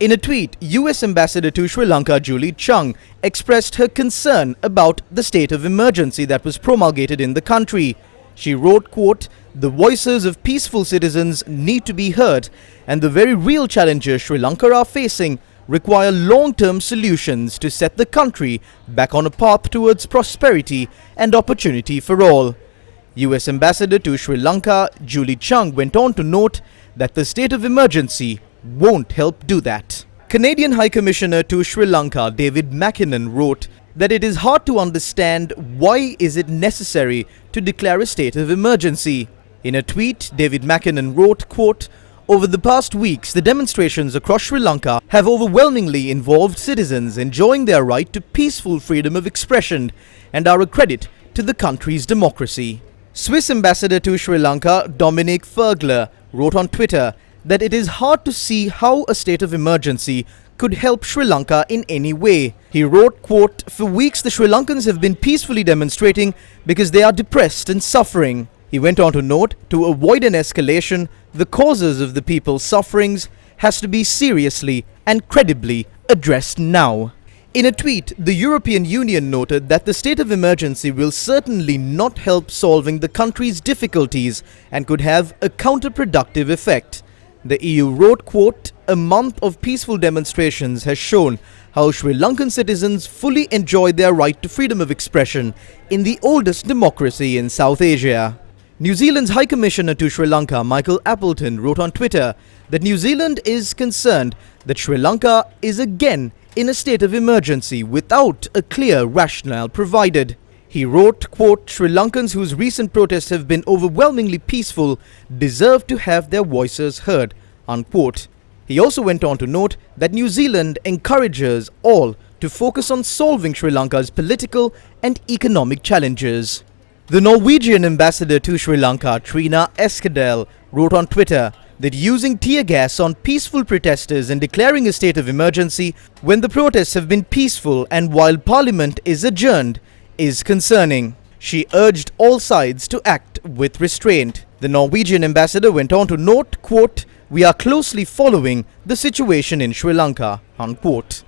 In a tweet, US Ambassador to Sri Lanka Julie Chung expressed her concern about the state of emergency that was promulgated in the country. She wrote, quote, "The voices of peaceful citizens need to be heard, and the very real challenges Sri Lanka are facing require long-term solutions to set the country back on a path towards prosperity and opportunity for all." US Ambassador to Sri Lanka Julie Chung went on to note that the state of emergency won't help do that. Canadian High Commissioner to Sri Lanka David McKinnon wrote that it is hard to understand why is it necessary to declare a state of emergency. In a tweet, David McKinnon wrote, quote, "Over the past weeks, the demonstrations across Sri Lanka have overwhelmingly involved citizens enjoying their right to peaceful freedom of expression and are a credit to the country's democracy." Swiss Ambassador to Sri Lanka Dominic Fergler wrote on Twitter that it is hard to see how a state of emergency could help Sri Lanka in any way. He wrote, quote, "For weeks the Sri Lankans have been peacefully demonstrating because they are depressed and suffering." He went on to note, to avoid an escalation, the causes of the people's sufferings has to be seriously and credibly addressed now. In a tweet, the European Union noted that the state of emergency will certainly not help solving the country's difficulties and could have a counterproductive effect. The EU wrote, quote, "A month of peaceful demonstrations has shown how Sri Lankan citizens fully enjoy their right to freedom of expression in the oldest democracy in South Asia." New Zealand's High Commissioner to Sri Lanka Michael Appleton wrote on Twitter that New Zealand is concerned that Sri Lanka is again in a state of emergency without a clear rationale provided. He wrote, quote, "Sri Lankans whose recent protests have been overwhelmingly peaceful deserve to have their voices heard," unquote. He also went on to note that New Zealand encourages all to focus on solving Sri Lanka's political and economic challenges. The Norwegian ambassador to Sri Lanka, Trina Eskadel, wrote on Twitter that using tear gas on peaceful protesters and declaring a state of emergency when the protests have been peaceful and while Parliament is adjourned is concerning. She urged all sides to act with restraint. The Norwegian ambassador went on to note, quote, "We are closely following the situation in Sri Lanka," unquote.